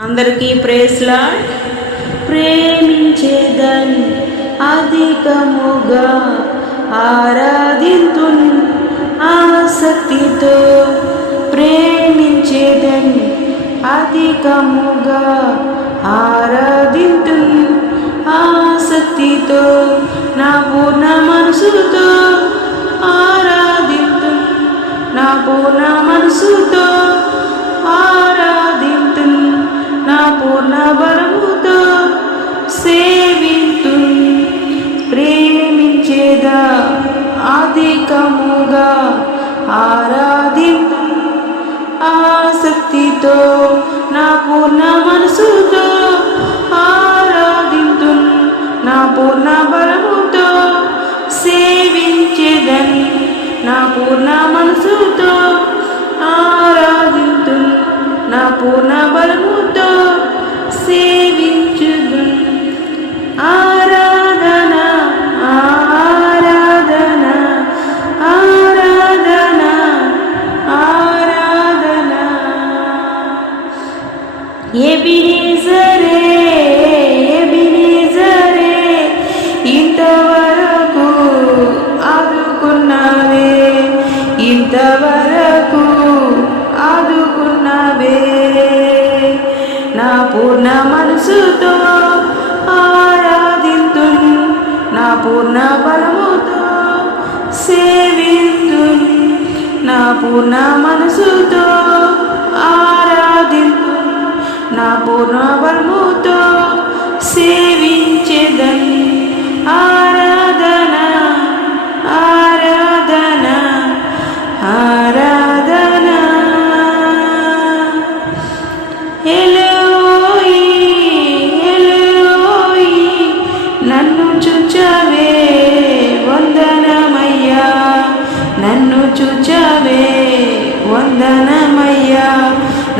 అందరికీ ప్రేస్లా ప్రేమించేదని అధికముగా ఆరాధింతు ఆసక్తితో ప్రేమించేదని అధికముగా ఆరాధింతు ఆసక్తితో నా పూర్ణ మనసుతో ఆరాధింతు నా పూర్ణ మనసుతో ఆ ప్రేమించేదా? అధికముగా ఆరాధింతు ఆసక్తితో నా పూర్ణ మనసుతో ఆరాధింతు నా పూర్ణ బలముతో సేవించేదన్ నా పూర్ణ మనసుతో ఇంతవరకు ఆదుకున్నవే. నా పూర్ణ మనసుతో ఆరాధింతు నా పూర్ణ బలముతో సేవింతు నా పూర్ణ మనసుతో ఆరాధింతు నా పూర్ణ బలముతో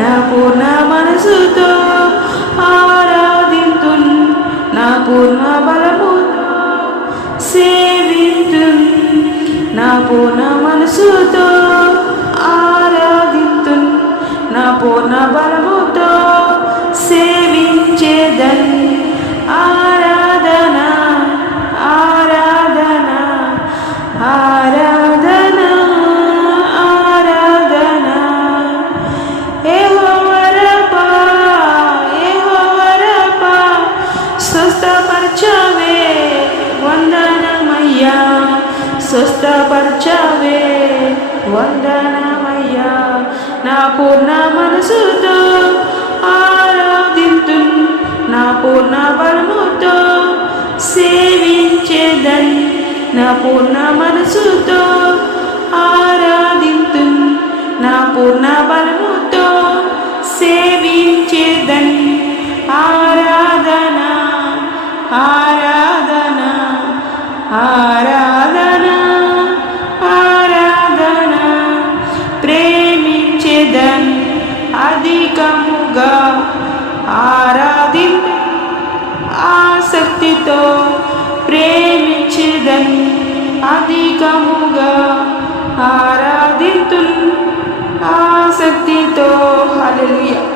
నా పూర్ణ మనసుతో ఆరాధింతు నా పూర్ణ బలముతో సేవింతు నా పూర్ణ మనసుతో ఆరాధింతు నా పూర్ణ బలము స్వస్థపరచవే వందనమయ్యా నా పూర్ణ మనసుతో ఆరాధింతు నా పూర్ణ బలముతో సేవించేదని. నా పూర్ణ మనసుతో ఆరాధింతు నా పూర్ణ బలముతో సేవించేదని. ఆరాధన ఆరాధన ఆ ఆరాధి ఆసక్తితో ప్రేమించేదన్ అధికముగా ఆరాధితు ఆసక్తితో. హల్లెలూయా.